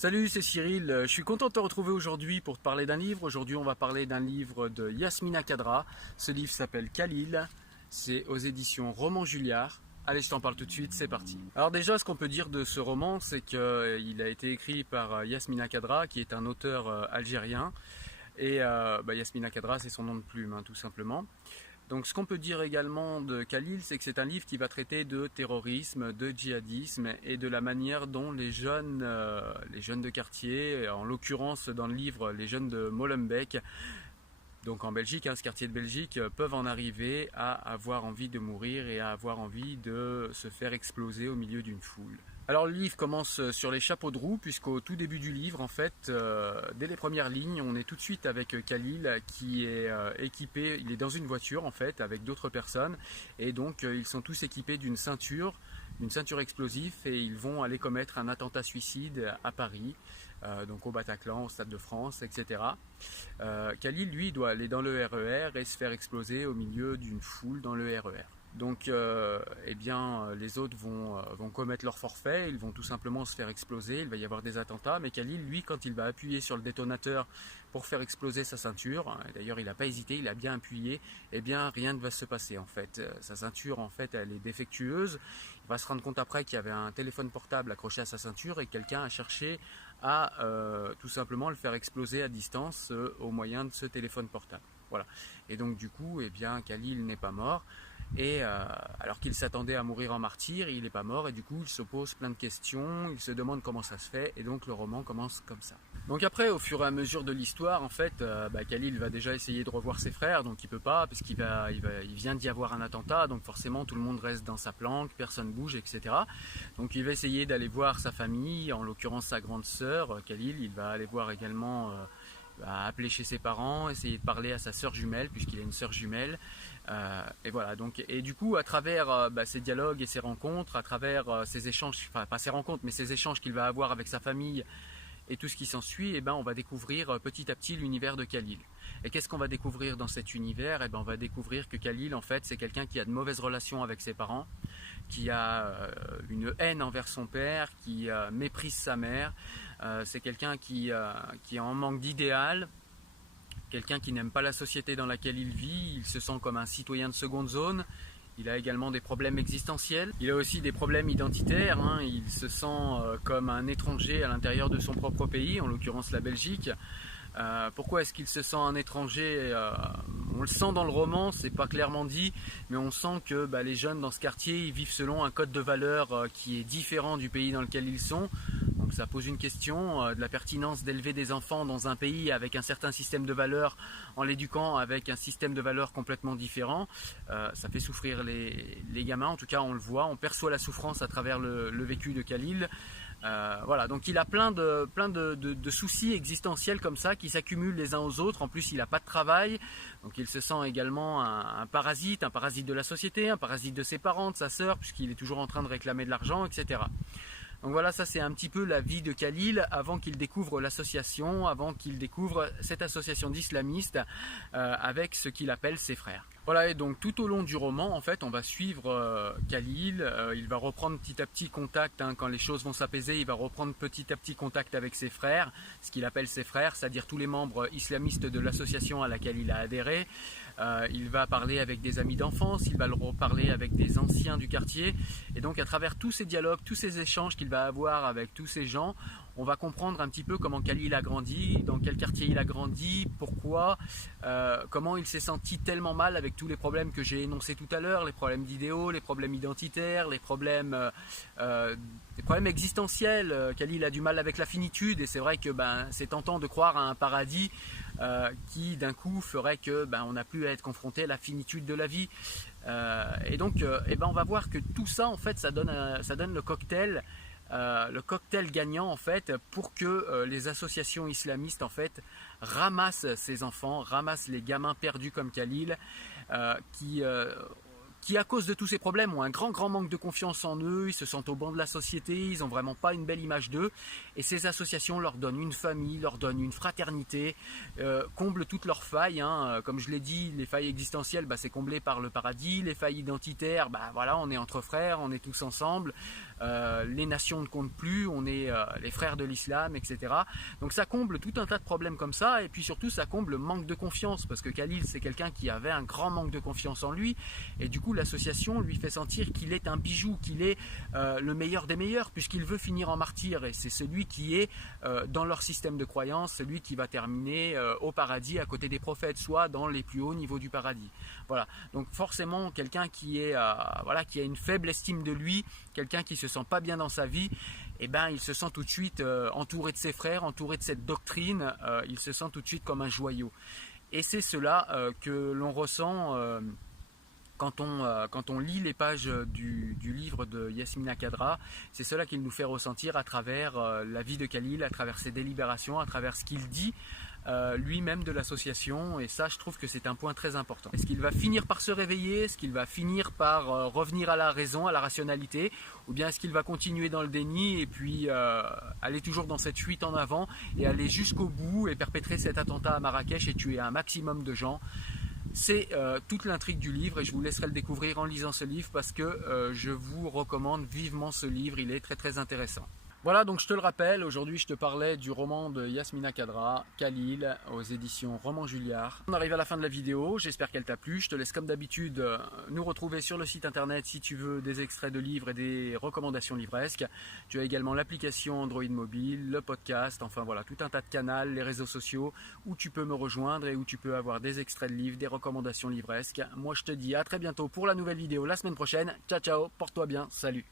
Salut, c'est Cyril. Je suis content de te retrouver aujourd'hui pour te parler d'un livre. Aujourd'hui, on va parler d'un livre de Yasmina Khadra. Ce livre s'appelle Khalil. C'est aux éditions Roman Julliard. Allez, je t'en parle tout de suite, c'est parti. Alors déjà, ce qu'on peut dire de ce roman, c'est qu'il a été écrit par Yasmina Khadra, qui est un auteur algérien. Et Yasmina Khadra, c'est son nom de plume, tout simplement. Donc ce qu'on peut dire également de Khalil, c'est que c'est un livre qui va traiter de terrorisme, de djihadisme et de la manière dont les jeunes de quartier, en l'occurrence dans le livre les jeunes de Molenbeek, donc en Belgique, ce quartier de Belgique, peuvent en arriver à avoir envie de mourir et à avoir envie de se faire exploser au milieu d'une foule. Alors le livre commence sur les chapeaux de roue, puisqu'au tout début du livre, en fait, dès les premières lignes, on est tout de suite avec Khalil qui est équipé, il est dans une voiture en fait, avec d'autres personnes, et donc ils sont tous équipés d'une ceinture explosive, et ils vont aller commettre un attentat suicide à Paris, donc au Bataclan, au Stade de France, etc. Khalil, lui, doit aller dans le RER et se faire exploser au milieu d'une foule dans le RER. Donc les autres vont commettre leur forfait, ils vont tout simplement se faire exploser, il va y avoir des attentats, mais Khalil, lui, quand il va appuyer sur le détonateur pour faire exploser sa ceinture, d'ailleurs il n'a pas hésité, il a bien appuyé, rien ne va se passer en fait. Sa ceinture en fait elle est défectueuse, il va se rendre compte après qu'il y avait un téléphone portable accroché à sa ceinture et quelqu'un a cherché à tout simplement le faire exploser à distance au moyen de ce téléphone portable. Voilà. Et donc du coup, Khalil n'est pas mort. Et alors qu'il s'attendait à mourir en martyr, il n'est pas mort et du coup il se pose plein de questions, il se demande comment ça se fait et donc le roman commence comme ça. Donc après, au fur et à mesure de l'histoire, en fait, Khalil va déjà essayer de revoir ses frères, donc il peut pas parce qu'il vient d'y avoir un attentat, donc forcément tout le monde reste dans sa planque, personne bouge, etc. Donc il va essayer d'aller voir sa famille, en l'occurrence sa grande sœur, Khalil, il va aller voir également appeler chez ses parents, essayer de parler à sa sœur jumelle, puisqu'il a une sœur jumelle. Et voilà, donc, et du coup, à travers ces dialogues et ces rencontres, à travers ces échanges, enfin pas ces rencontres, mais ces échanges qu'il va avoir avec sa famille et tout ce qui s'ensuit, on va découvrir petit à petit l'univers de Khalil. Et qu'est-ce qu'on va découvrir dans cet univers? On va découvrir que Khalil, en fait, c'est quelqu'un qui a de mauvaises relations avec ses parents, qui a une haine envers son père, qui méprise sa mère. C'est quelqu'un qui est en manque d'idéal, quelqu'un qui n'aime pas la société dans laquelle il vit, il se sent comme un citoyen de seconde zone. Il a également des problèmes existentiels, il a aussi des problèmes identitaires, il se sent comme un étranger à l'intérieur de son propre pays, en l'occurrence la Belgique. Pourquoi est-ce qu'il se sent un étranger? On le sent dans le roman, c'est pas clairement dit, mais on sent que les jeunes dans ce quartier, ils vivent selon un code de valeurs qui est différent du pays dans lequel ils sont. Donc ça pose une question de la pertinence d'élever des enfants dans un pays avec un certain système de valeurs en l'éduquant avec un système de valeurs complètement différent. Ça fait souffrir les gamins, en tout cas on le voit, on perçoit la souffrance à travers le vécu de Khalil. Voilà, donc il a plein de soucis existentiels comme ça qui s'accumulent les uns aux autres. En plus, il n'a pas de travail, donc il se sent également un parasite de la société, un parasite de ses parents, de sa sœur, puisqu'il est toujours en train de réclamer de l'argent, etc. Donc voilà, ça c'est un petit peu la vie de Khalil avant qu'il découvre l'association, avant qu'il découvre cette association d'islamistes avec ce qu'il appelle ses frères. Voilà, et donc tout au long du roman, en fait, on va suivre Khalil. Il va reprendre petit à petit contact, quand les choses vont s'apaiser, il va reprendre petit à petit contact avec ses frères, ce qu'il appelle ses frères, c'est-à-dire tous les membres islamistes de l'association à laquelle il a adhéré. Il va parler avec des amis d'enfance, il va le reparler avec des anciens du quartier. Et donc à travers tous ces dialogues, tous ces échanges qu'il va avoir avec tous ces gens, on va comprendre un petit peu comment Khalil a grandi, dans quel quartier il a grandi, pourquoi, comment il s'est senti tellement mal avec tous les problèmes que j'ai énoncés tout à l'heure, les problèmes d'idéaux, les problèmes identitaires, les problèmes existentiels. Khalil a du mal avec la finitude et c'est vrai que c'est tentant de croire à un paradis qui d'un coup ferait que on n'a plus à être confronté à la finitude de la vie. Et donc on va voir que tout ça en fait ça donne le cocktail. Le cocktail gagnant en fait pour que les associations islamistes en fait ramassent ces enfants, ramassent les gamins perdus comme Khalil, qui qui à cause de tous ces problèmes ont un grand manque de confiance en eux, ils se sentent au banc de la société, ils n'ont vraiment pas une belle image d'eux, et ces associations leur donnent une famille, leur donnent une fraternité, comblent toutes leurs failles, hein. Comme je l'ai dit, les failles existentielles, c'est comblé par le paradis, les failles identitaires, voilà, on est entre frères, on est tous ensemble, les nations ne comptent plus, on est les frères de l'islam, etc. Donc ça comble tout un tas de problèmes comme ça, et puis surtout ça comble le manque de confiance, parce que Khalil c'est quelqu'un qui avait un grand manque de confiance en lui, et du coup l'association lui fait sentir qu'il est un bijou, qu'il est le meilleur des meilleurs, puisqu'il veut finir en martyr, et c'est celui qui est dans leur système de croyance, celui qui va terminer au paradis à côté des prophètes, soit dans les plus hauts niveaux du paradis. Voilà, donc forcément quelqu'un qui est qui a une faible estime de lui, quelqu'un qui se sent pas bien dans sa vie, il se sent tout de suite entouré de ses frères, entouré de cette doctrine, il se sent tout de suite comme un joyau. Et c'est cela que l'on ressent quand on lit les pages du livre de Yasmina Khadra. C'est cela qu'il nous fait ressentir à travers la vie de Khalil, à travers ses délibérations, à travers ce qu'il dit lui-même de l'association, et ça je trouve que c'est un point très important. Est-ce qu'il va finir par se réveiller? Est-ce qu'il va finir par revenir à la raison, à la rationalité, ou bien est-ce qu'il va continuer dans le déni et puis aller toujours dans cette fuite en avant et aller jusqu'au bout et perpétrer cet attentat à Marrakech et tuer un maximum de gens? C'est toute l'intrigue du livre, et je vous laisserai le découvrir en lisant ce livre, parce que je vous recommande vivement ce livre, il est très intéressant. Voilà, donc je te le rappelle, aujourd'hui je te parlais du roman de Yasmina Khadra, Khalil, aux éditions Roman Julliard. On arrive à la fin de la vidéo, j'espère qu'elle t'a plu. Je te laisse comme d'habitude nous retrouver sur le site internet si tu veux des extraits de livres et des recommandations livresques. Tu as également l'application Android mobile, le podcast, enfin voilà, tout un tas de canaux, les réseaux sociaux où tu peux me rejoindre et où tu peux avoir des extraits de livres, des recommandations livresques. Moi je te dis à très bientôt pour la nouvelle vidéo la semaine prochaine. Ciao ciao, porte-toi bien, salut.